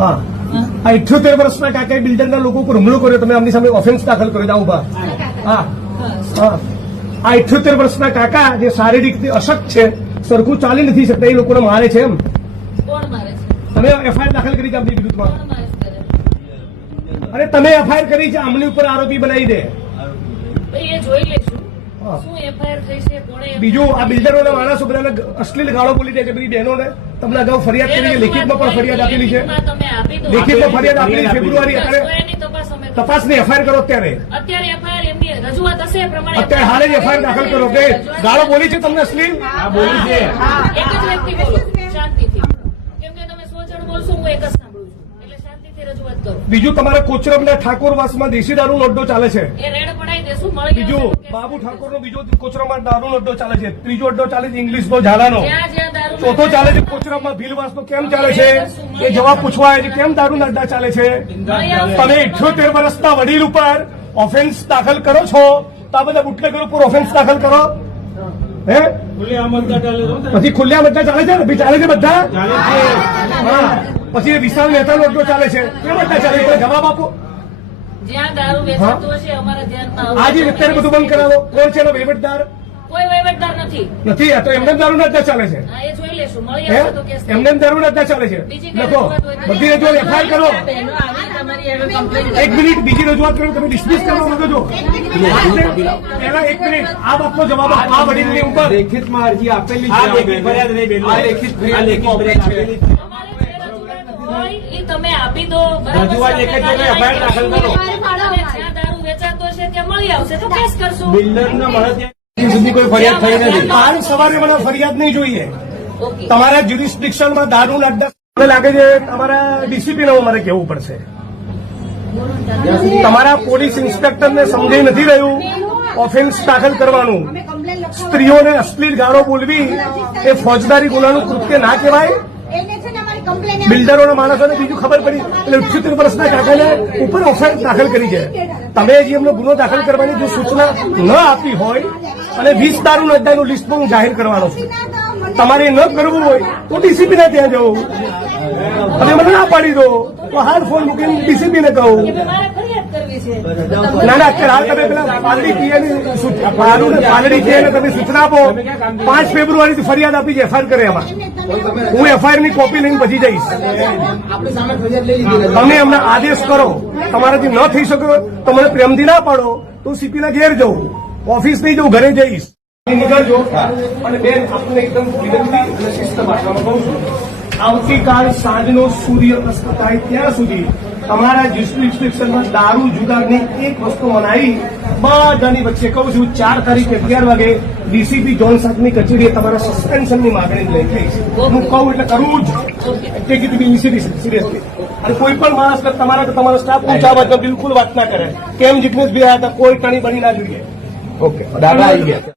હા, આ 78 વર્ષના કાકાએ બિલ્ડરના લોકો ઉપર હુમલો કર્યો, તમે આમની સામે ઓફેન્સ દાખલ કર્યો. જાઓ ઉભા. હા હા, આ 78 વર્ષના કાકા જે શારીરિક અશક્ત છે, સરખું ચાલી નથી શકતા, એ લોકોને મારે છે એમ. કોણ મારે છે? તમે એફઆઈઆર દાખલ કરી છે આમની વિરુદ્ધમાં, કોણ મારે છે? અને તમે એફઆઈઆર કરી છે, આમની ઉપર આરોપી બનાવી દે. ભાઈ એ જોઈ લઈશું શું એફઆઈઆર થઈ છે, કોણે. બીજું, આ બિલ્ડરોના માણસો બધાને અશ્લીલ ગાળો બોલી દે છે બધી બહેનોને. તમને અગાઉ ફરિયાદ કરી છે, લેખિતમાં પણ ફરિયાદ આપેલી છે, લેખિતમાં ફરિયાદ આપેલી ફેબ્રુઆરી. અત્યારે તપાસની એફઆઈઆર કરો. અત્યારે એફઆઈઆર એમની રજૂઆત હશે એ પ્રમાણે અત્યારે હાલે જ એફઆઈઆર દાખલ કરો કે ગાળો બોલી છે તમને અશ્લીલ. બોલી છે. એક જ વ્યક્તિ બોલો શાંતિથી, કેમ કે તમે 100 જણ બોલશો, હું એક જ સાંભળું છું, એટલે શાંતિથી રજૂઆત કરો. બીજું, તમારા કોચરબના ઠાકોરવાસમાં દેશી દારૂનો અડ્ડો ચાલે છે. એ રેડ પડાવી દેશું. મળી બીજું, બાબુ ઠાકોરનો બીજો કોચરામાં દારૂનો અડ્ડો ચાલે છે. ત્રીજો અડ્ડો ચાલે છે ઇંગ્લિશનો ઝાલાનો. ચોથો ચાલે છે કોચરામાં ભીલવાસનો. કેમ ચાલે છે એ જવાબ પૂછવા આવે છે. કેમ દારૂના અડ્ડા ચાલે છે? તમે 78 વર્ષના વડીલ ઉપર ઓફેન્સ દાખલ કરો છો, તો આ બધા બુટલેગર ઉપર ઓફેન્સ દાખલ કરો. હે, પછી ખુલ્લા બધા ચાલે છે ને? ચાલે છે બધા. હા, પછી વિશાલ મહેતાનો અડ્ડો ચાલે છે. એ બધા ચાલે છે. જવાબ આપો. જ્યાં દારૂ વેચાતું હશે અમારા ધ્યાનમાં આજે અત્યારે બધું બંધ કરાવો. કોણ છે એનો વહીવટદાર? કોઈ વહીવટદાર નથી. નથી. આ તો એમને દારૂના અડ્ડા ચાલે છે. હા, એ જોઈ લેશું. મળી આવશે તો કેસ એમને દારૂના અડ્ડા ચાલે છે. લખો, બધી રજૂઆત એફઆઈઆર કરો. એક મિનિટ, બીજી રજૂઆત કરો. તમે ડિસ્મિસ કરવા માંગો છો? પહેલા 1 મિનિટ, આ બાપનો જવાબ આપો. આ વડીલની ઉપર લેખિતમાં અરજી આપેલી છે. લેખિત ફરિયાદ નહીં બેન. લેખિત ફરિયાદ આપેલી છે. એ તમે આપી દો. રજૂઆત એક જ જગ્યાએ એફઆઈઆર દાખલ કરો. જ્યાં દારૂ વેચાતો હશે ત્યાં મળી આવશે તો કેસ કરશું. બિલ્ડરના મળે ત્યાં સુધી કોઈ ફરિયાદ થઈ નથી. કાલ સવારે મને ફરિયાદ નહીં જોઈએ. ઓકે. તમારા જ્યુરિસ્ડિક્શનમાં દારૂના અડ્ડા મને લાગે છે તમારા ડીસીપીને મારે કહેવું પડશે. તમારા પોલીસ ઇન્સ્પેક્ટરને સમજાઈ નથી રહ્યું ઓફેન્સ દાખલ કરવાનું. સ્ત્રીઓને અશ્લીલ ગાળો બોલવી એ ફોજદારી ગુનાનું કૃત્ય ના કહેવાય. બિલ્ડરોના માણસોને બીજું ખબર પડી એટલે 78 વર્ષના કાકાને ઉપર ઓફેન્સ દાખલ કરી છે. તમે હજી એમનો ગુનો દાખલ કરવાની જો સૂચના ન આપી હોય અને 20 દારૂના અડ્ડાનું લિસ્ટ હું જાહેર કરવાનો છું. તમારે ન કરવું હોય તો ડીસીપીને ત્યાં જવું. અને મને ના પાડી દો તો હાલ ફોન મૂકીને ડીસીપીને કહું. મારે ફરિયાદ કરવી છે. ના ના, અત્યારે હાલ તમે પેલા પાલડી પીએને તમે સૂચના આપો. 5 ફેબ્રુઆરીથી ફરિયાદ આપી છે, એફઆઈઆર કરે એમાં. હું એફઆઈઆર ની કોપી લઈને પછી જઈશ. તમે અમને આદેશ કરો. તમારાથી ન થઈ શકે તો મને પ્રેમથી ના પાડો તો સીપીના ઘેર જવું, ઓફિસ નહીં જવું, ઘરે જઈશ. નીકળજો. અને બેન, આપને એકદમ વિનંતી અને શિસ્ત ભાષામાં કહું છું, આવતીકાલ સાંજનો સૂર્ય અસ્ત થાય ત્યાં સુધી તમારા જ્યુરિસ્ડિક્શનમાં દારૂ જુગારની એક વસ્તુ મનાવી બધાની વચ્ચે કહું છું 4 તારીખે 11 વાગે ડીસીપી જોન સાહેબની કચેરીએ તમારા સસ્પેન્શનની માગણી લઈ જઈશ. હું કહું એટલે કરવું જ. Take it seriously. અને કોઈ પણ માણસ તમારો સ્ટાફ ઊંચા અવાજમાં બિલકુલ વાત ના કરે. કેમ જિગ્નેશભાઈ આવ્યા હતા, કોઈ ટણી બની ના જોઈએ. ઓકે, દાદા આવી ગયા.